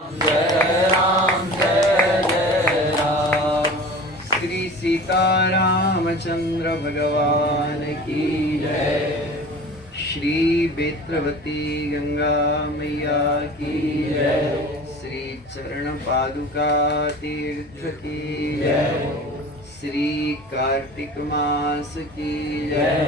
जय राम जय जय राम। श्री सीतारामचंद्र भगवान की जय। श्री बेत्रवती गंगा मैया की जय। श्री चरण पादुका तीर्थ की जय। श्री कार्तिक मास की जय।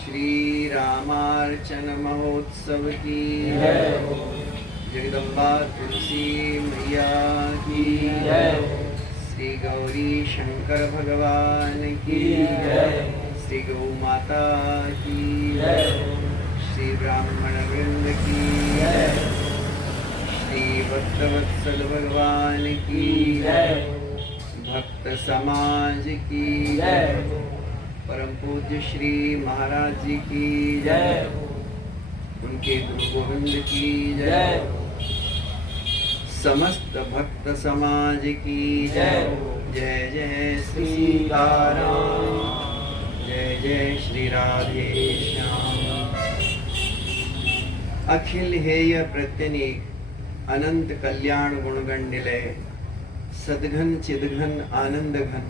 श्री रामार्चन महोत्सव की जय। जगदम्बा तुलसी मैया की जय। श्री गौरी शंकर भगवान की जय। श्री गौ माता की जय। श्री ब्राह्मण वृंद की जय। श्री भक्तवत्सल भगवान की जय। भक्त समाज की जय। परम पूज्य श्री महाराज जी की जय। उनके गुरु गोविंद की जय। समस्त भक्त समाज की जय। जय जय श्री सीताराम। जय जय श्री राधे श्याम। अखिल हेय प्रत्यनीक अनंत कल्याण गुणगण निलय सद्घन चिद्घन आनंद घन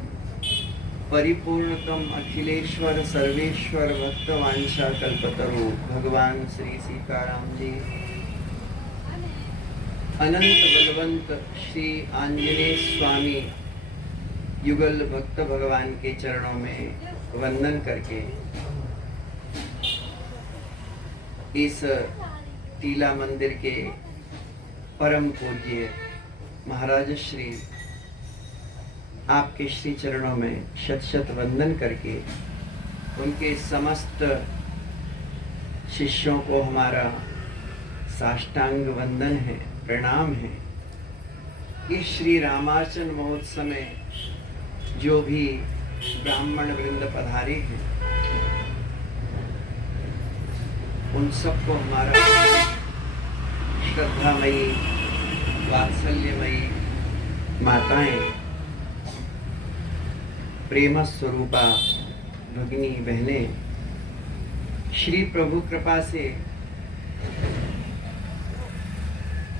परिपूर्णतम अखिलेश्वर सर्वेश्वर भक्तवांछा कल्पतरु भगवान श्री सीताराम जी अनंत बलवंत श्री आंजनेय स्वामी युगल भक्त भगवान के चरणों में वंदन करके इस टीला मंदिर के परम पूज्य महाराज श्री आपके श्री चरणों में शत शत वंदन करके उनके समस्त शिष्यों को हमारा साष्टांग वंदन है, प्रणाम है। इस श्री रामार्चन महोत्सव में जो भी ब्राह्मण वृंद पधारे हैं उन सबको हमारा श्रद्धामयी वात्सल्यमयी माताएं प्रेम स्वरूपा भगिनी बहनें श्री प्रभु कृपा से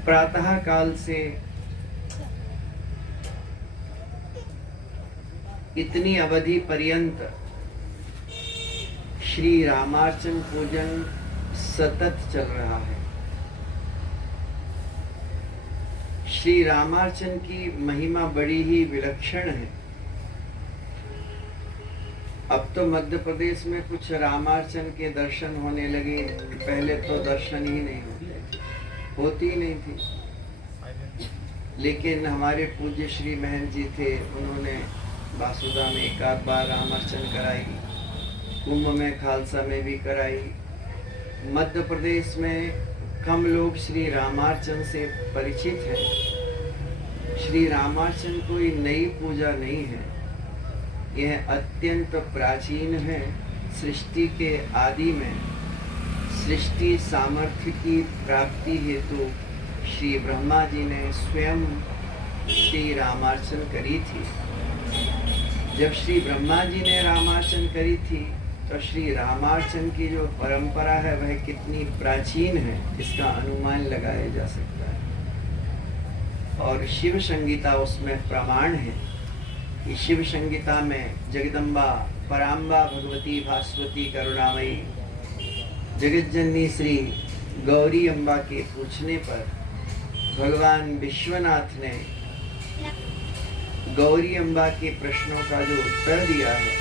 प्रातः काल से इतनी अवधि पर्यंत श्री रामार्चन पूजन सतत चल रहा है। श्री रामार्चन की महिमा बड़ी ही विलक्षण है। अब तो मध्य प्रदेश में कुछ रामार्चन के दर्शन होने लगे, पहले तो दर्शन ही नहीं होती ही नहीं थी। लेकिन हमारे पूज्य श्री महन जी थे, उन्होंने बासुदा में एक आध बार रामार्चन कराई, कुंभ में खालसा में भी कराई। मध्य प्रदेश में कम लोग श्री रामार्चन से परिचित हैं। श्री रामार्चन कोई नई पूजा नहीं है, यह अत्यंत प्राचीन है। सृष्टि के आदि में सृष्टि सामर्थ्य की प्राप्ति हेतु श्री ब्रह्मा जी ने स्वयं श्री रामार्चन करी थी। जब श्री ब्रह्मा जी ने रामार्चन करी थी तो श्री रामार्चन की जो परंपरा है वह कितनी प्राचीन है इसका अनुमान लगाया जा सकता है। और शिव संगीता उसमें प्रमाण है। शिव संगीता में जगदम्बा पराम्बा भगवती भास्वती करुणामयी जगज्जननी श्री गौरी अम्बा के पूछने पर भगवान विश्वनाथ ने गौरी अम्बा के प्रश्नों का जो उत्तर दिया है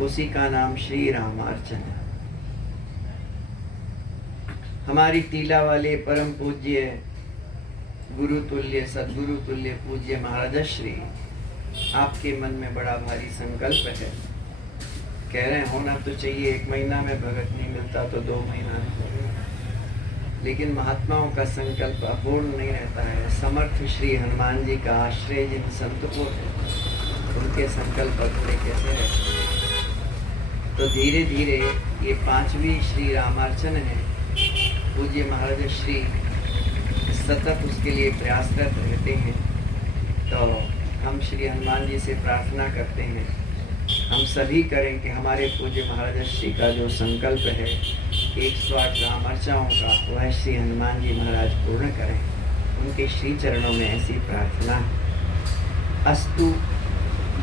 उसी का नाम श्री रामार्चन है। हमारी टीला वाले परम पूज्य गुरु तुल्य सदगुरु तुल्य पूज्य महाराज श्री आपके मन में बड़ा भारी संकल्प है। कह रहे हैं होना तो चाहिए, 1 महीना में भगत नहीं मिलता तो 2 महीना में। लेकिन महात्माओं का संकल्प अपूर्ण नहीं रहता है। समर्थ श्री हनुमान जी का आश्रय जिन संत को है उनके संकल्प अधूरे कैसे रहते। तो धीरे धीरे ये 5वीं श्री रामार्चन है। पूज्य महाराज श्री सतत उसके लिए प्रयासरत रहते हैं। तो हम श्री हनुमान जी से प्रार्थना करते हैं, हम सभी करें कि हमारे पूज्य महाराज श्री का जो संकल्प है 108 राम अर्चाओं का वह श्री हनुमान जी महाराज पूर्ण करें। उनके श्री चरणों में ऐसी प्रार्थना है। अस्तु।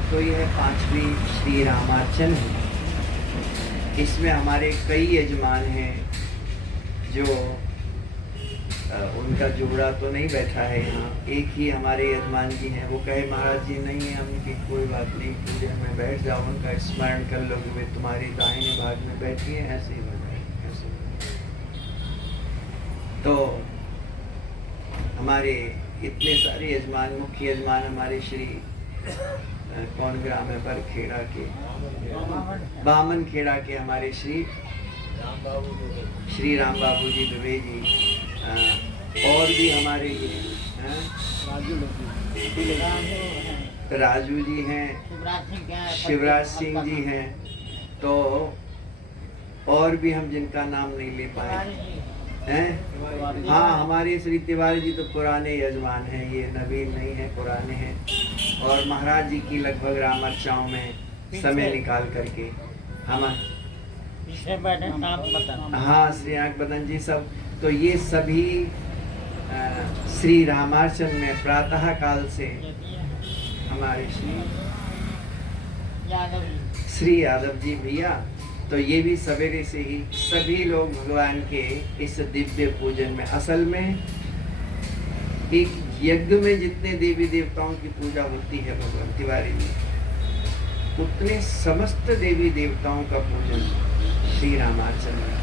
तो यह 5वीं श्री रामार्चन है। इसमें हमारे कई यजमान हैं जो उनका जोड़ा तो नहीं बैठा है यहाँ। एक ही हमारे यजमान जी हैं, वो कहे महाराज जी नहीं है हमकी कोई बात नहीं, पूजा में बैठ जाओ, उनका स्मरण कर लोगे, वे तुम्हारी दाहिने भाग में बैठी है, ऐसे ही बैठे ऐसे। तो हमारे इतने सारे यजमान, मुख्य यजमान हमारे श्री कौन ग्राम है बरखेड़ा के, बामन खेड़ा के हमारे श्री राम बाबू जी दुबे जी, और भी हमारे राजू जी हैं, शिवराज सिंह जी हैं, तो और भी हम जिनका नाम नहीं ले पाए हैं। हाँ, हमारे श्री तिवारी जी तो पुराने यजमान हैं, ये नवीन नहीं है, पुराने हैं। और महाराज जी की लगभग रामर्चाओं में समय निकाल करके हम हाँ श्री आंख बदन जी सब, तो ये सभी श्री रामार्चन में प्रातः काल से हमारे श्री यादव जी भैया, तो ये भी सवेरे से ही सभी लोग भगवान के इस दिव्य पूजन में, असल में एक यज्ञ में जितने देवी देवताओं की पूजा होती है भगवान तिवारी जी, उतने समस्त देवी देवताओं का पूजन श्री रामार्चन में।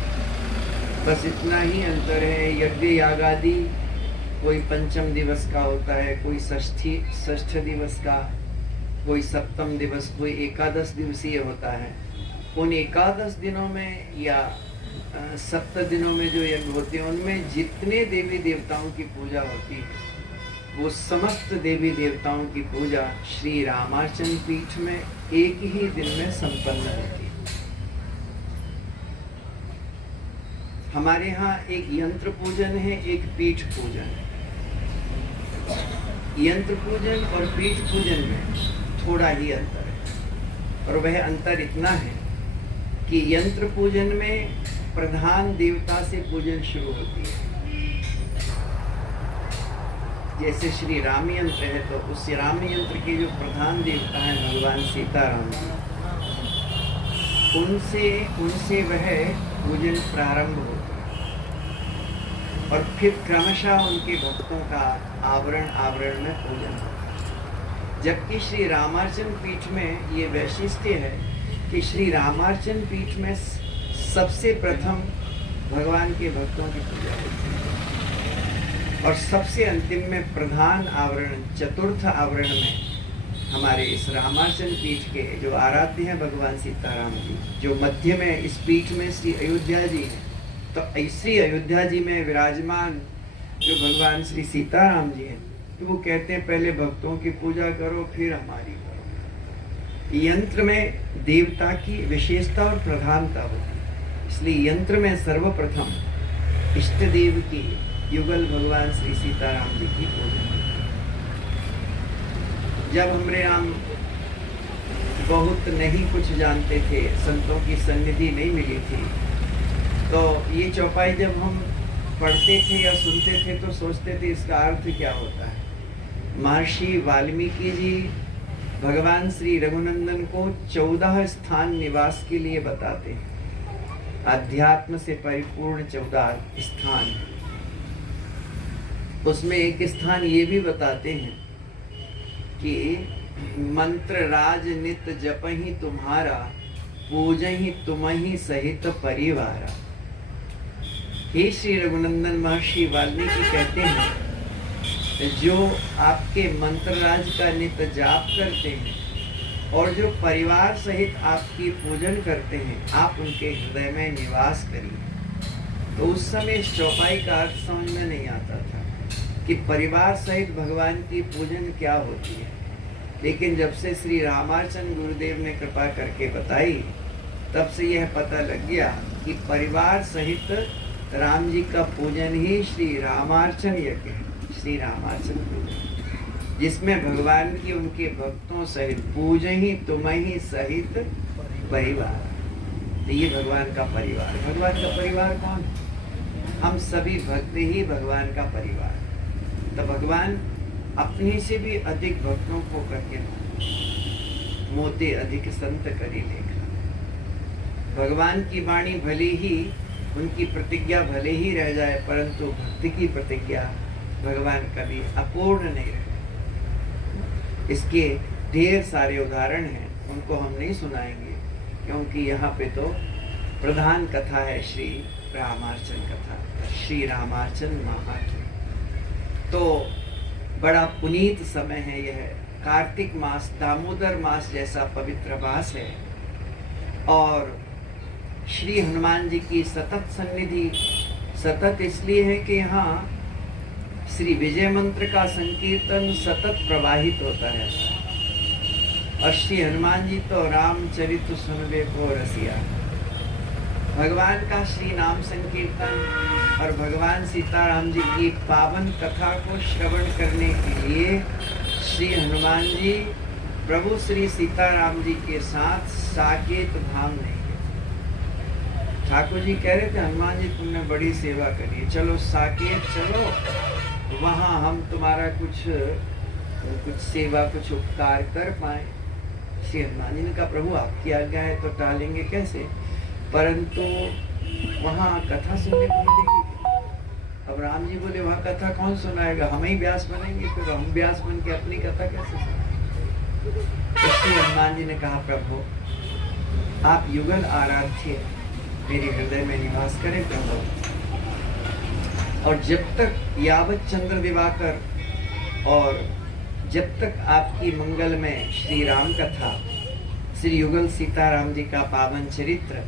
बस इतना ही अंतर है। यज्ञ यागादि कोई पंचम दिवस का होता है, कोई षष्ठ दिवस का, कोई सप्तम दिवस, कोई एकादश दिवसीय होता है। उन एकादश दिनों में या सप्त दिनों में जो यज्ञ होते हैं, उनमें जितने देवी देवताओं की पूजा होती है, वो समस्त देवी देवताओं की पूजा श्री रामार्चन पीठ में एक ही दिन में संपन्न होती है। हमारे यहाँ एक यंत्र पूजन है, एक पीठ पूजन है। यंत्र पूजन और पीठ पूजन में थोड़ा ही अंतर है, और वह अंतर इतना है कि यंत्र पूजन में प्रधान देवता से पूजन शुरू होती है। जैसे श्री राम यंत्र है, तो उस राम यंत्र के जो प्रधान देवता हैं भगवान सीताराम जी, उनसे वह पूजन प्रारंभ होता है, और फिर क्रमशः उनके भक्तों का आवरण में पूजन होता है। जबकि श्री रामार्चन पीठ में ये वैशिष्ट्य है कि श्री रामार्चन पीठ में सबसे प्रथम भगवान के भक्तों की पूजा होती है, और सबसे अंतिम में प्रधान आवरण, चतुर्थ आवरण में हमारे इस रामार्चन पीठ के जो आराध्य हैं भगवान सीताराम जी, जो मध्य में इस पीठ में श्री अयोध्या जी हैं, तो श्री अयोध्या जी में विराजमान जो भगवान श्री सीताराम जी हैं, तो वो कहते हैं पहले भक्तों की पूजा करो फिर हमारी करो। यंत्र में देवता की विशेषता और प्रधानता होती है, इसलिए यंत्र में सर्वप्रथम इष्ट देव की युगल भगवान श्री सीताराम जी की पूजा। जब हमरे राम बहुत नहीं कुछ जानते थे, संतों की सन्निधि नहीं मिली थी, तो ये चौपाई जब हम पढ़ते थे या सुनते थे तो सोचते थे इसका अर्थ क्या होता है। महर्षि वाल्मीकि जी भगवान श्री रघुनंदन को 14 स्थान निवास के लिए बताते हैं, अध्यात्म से परिपूर्ण 14 स्थान। उसमें एक स्थान ये भी बताते हैं कि मंत्र राज नित जपहि तुम्हारा, पूजहि तुम्हि सहित परिवारा। हे श्री रघुनंदन महर्षि वाल्मीकि कहते हैं, जो आपके मंत्र राज का नित जाप करते हैं और जो परिवार सहित आपकी पूजन करते हैं, आप उनके हृदय में निवास करिए। तो उस समय इस चौपाई का अर्थ समझ में नहीं आता था कि परिवार सहित भगवान की पूजन क्या होती है। लेकिन जब से श्री रामार्चन गुरुदेव ने कृपा करके बताई, तब से यह पता लग गया कि परिवार सहित राम जी का पूजन ही श्री रामार्चन यज्ञ है, श्री रामार्चन पूजन, जिसमें भगवान की उनके भक्तों सहित पूजहि तुम्हि सहित परिवार। तो ये भगवान का परिवार। भगवान का परिवार कौन है? हम सभी भक्त ही भगवान का परिवार। तो भगवान अपने से भी अधिक भक्तों को करके मोते अधिक संत करी लेखा। भगवान की वाणी भले ही, उनकी प्रतिज्ञा भले ही रह जाए, परंतु भक्ति की प्रतिज्ञा भगवान कभी अपूर्ण नहीं रहे। इसके ढेर सारे उदाहरण हैं, उनको हम नहीं सुनाएंगे, क्योंकि यहाँ पे तो प्रधान कथा है श्री रामार्चन कथा, श्री रामार्चन महात्म्य। तो बड़ा पुनीत समय है यह। कार्तिक मास, दामोदर मास जैसा पवित्र मास है, और श्री हनुमान जी की सतत सन्निधि। सतत इसलिए है कि यहाँ श्री विजय मंत्र का संकीर्तन सतत प्रवाहित होता रहता है। और श्री हनुमान जी तो रामचरित सुनबे को रसिया। भगवान का श्री नाम संकीर्तन और भगवान सीताराम जी की पावन कथा को श्रवण करने के लिए श्री हनुमान जी प्रभु श्री सीताराम जी के साथ साकेत धाम नहीं गए। ठाकुर जी कह रहे थे, हनुमान जी तुमने बड़ी सेवा करी, चलो साकेत चलो, वहां हम तुम्हारा कुछ सेवा, कुछ उपकार कर पाए। श्री हनुमान जी ने कहा, प्रभु आपकी आज्ञा है तो टालेंगे कैसे, परंतु वहाँ कथा सुनने को मिलेगी। अब राम जी बोले, वहाँ कथा कौन सुनाएगा, हम ही व्यास बनेंगे, फिर हम व्यास बन के अपनी कथा कैसे सुनाएंगे। श्री हनुमान जी ने कहा, प्रभु आप युगल आराध्य मेरे हृदय में निवास करें प्रभु, और जब तक यावत चंद्र दिवाकर और जब तक आपकी मंगल में श्री राम कथा, श्री युगल सीताराम जी का पावन चरित्र,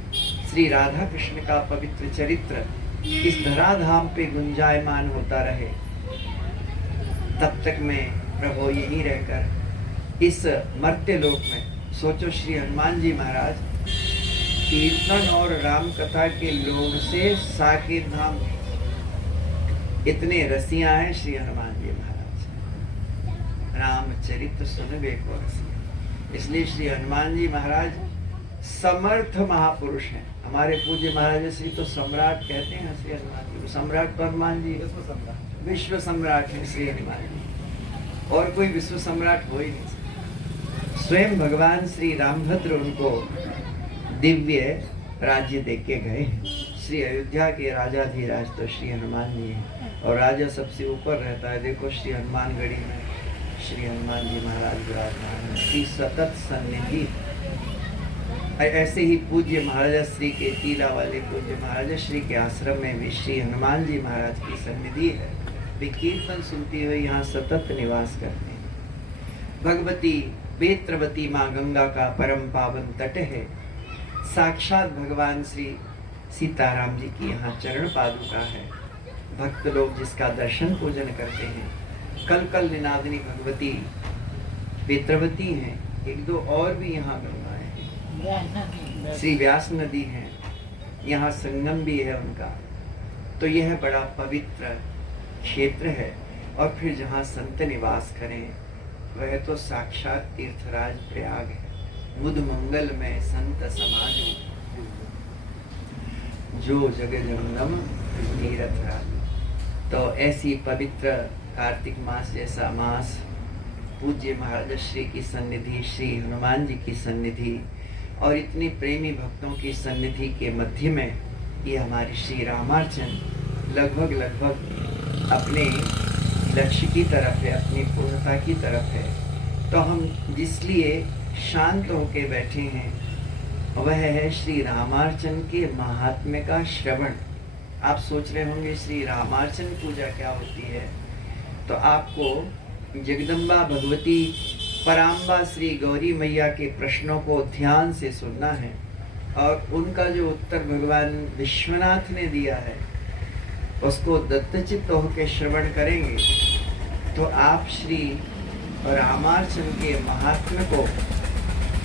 श्री राधा कृष्ण का पवित्र चरित्र इस धराधाम पे गुंजायमान होता रहे, तब तक मैं प्रभु यहीं रहकर इस मर्त्य लोक में, सोचो श्री हनुमान जी महाराज कीर्तन और राम कथा के लोग से साकेत धाम, इतने रसिया हैं श्री हनुमान जी महाराज, रामचरित्र सुनबे को रसिया। इसलिए श्री हनुमान जी महाराज समर्थ महापुरुष हैं। हमारे पूज्य महाराज श्री तो सम्राट कहते हैं श्री हनुमान जी, सम्राट तो हनुमान जी विश्व सम्राट है श्री हनुमान जी, और कोई विश्व सम्राट हो ही नहीं सकता। स्वयं भगवान श्री रामभद्र उनको दिव्य राज्य देके गए। श्री अयोध्या के राजाधिराज तो श्री हनुमान जी हैं, और राजा सबसे ऊपर रहता है। देखो श्री हनुमानगढ़ी में श्री हनुमान जी महाराज विराजमान की सतत सन्निधि। ऐसे ही पूज्य महाराजा श्री के टीला वाले पूज्य महाराजा श्री के आश्रम में भी श्री हनुमान जी महाराज की सन्निधि है। वे कीर्तन सुनते हुए यहाँ सतत निवास करते हैं। भगवती बेत्रवती माँ गंगा का परम पावन तट है। साक्षात भगवान श्री सीताराम जी की यहाँ चरण पादुका है। भक्त लोग जिसका दर्शन पूजन करते हैं। कल कल निनादिनी भगवती बेत्रवती हैं। एक दो और भी यहाँ गंगाएं हैं। श्री व्यास नदी है, यहाँ संगम भी है उनका। तो यह बड़ा पवित्र क्षेत्र है। और फिर जहाँ संत निवास करें वह तो साक्षात तीर्थराज प्रयाग है। बुध मंगल में संत समाज जो जग जंगम तीर्थ राज। तो ऐसी पवित्र कार्तिक मास जैसा मास, पूज्य महाराज श्री की सन्निधि, श्री हनुमान जी की सन्निधि और इतनी प्रेमी भक्तों की सन्निधि के मध्य में ये हमारी श्री रामार्चन लगभग अपने लक्ष्य की तरफ है, अपनी पूर्णता की तरफ है। तो हम जिसलिए शांत होके बैठे हैं वह है श्री रामार्चन के महात्म्य का श्रवण। आप सोच रहे होंगे श्री रामार्चन पूजा क्या होती है, तो आपको जगदम्बा भगवती पराम्बा श्री गौरी मैया के प्रश्नों को ध्यान से सुनना है और उनका जो उत्तर भगवान विश्वनाथ ने दिया है उसको दत्तचित्त होकर श्रवण करेंगे तो आप श्री रामार्चन के महात्म्य को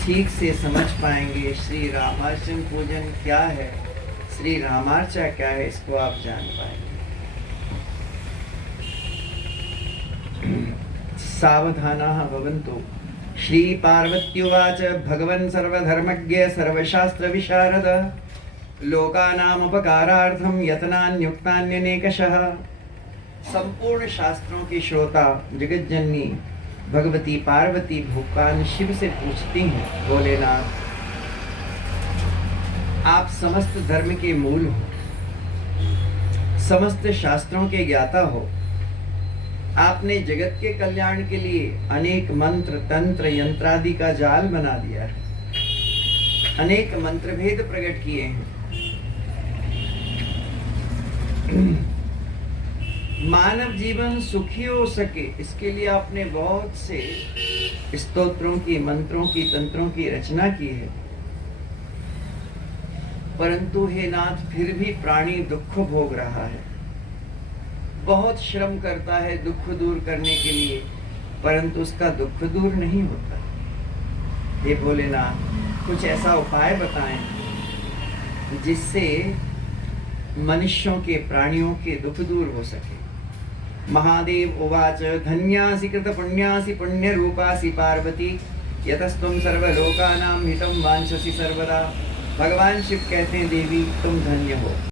ठीक से समझ पाएंगे। श्री रामार्चन पूजन क्या है, श्री रामार्चा क्या है, इसको आप जान पाएंगे। सावधानाः भवन्तु श्री पार्वत्युवाच भगवन् सर्वधर्मज्ञ सर्वशास्त्र विशारद लोकानामुपकारार्थं यतनान्युक्तान्यनेकशः। संपूर्ण शास्त्रों की श्रोता जगत जननी भगवती पार्वती भगवान शिव से पूछती हैं, भोलेनाथ आप समस्त धर्म के मूल हो, समस्त शास्त्रों के ज्ञाता हो। आपने जगत के कल्याण के लिए अनेक मंत्र तंत्र यंत्रादि का जाल बना दिया है, अनेक मंत्र भेद प्रकट किए हैं। मानव जीवन सुखी हो सके इसके लिए आपने बहुत से स्तोत्रों की, मंत्रों की, तंत्रों की रचना की है, परंतु हे नाथ फिर भी प्राणी दुख भोग रहा है, बहुत श्रम करता है दुख दूर करने के लिए, परंतु उसका दुख दूर नहीं होता। हे भोलेनाथ कुछ ऐसा उपाय बताएं जिससे मनुष्यों के, प्राणियों के दुख दूर हो सके। महादेव उवाच धन्यासि कृत पुण्यासि पुण्य रूपासि पार्वती यतस्तुम सर्वलोकानां हितं वांछसि सर्वदा। भगवान शिव कहते हैं देवी तुम धन्य हो।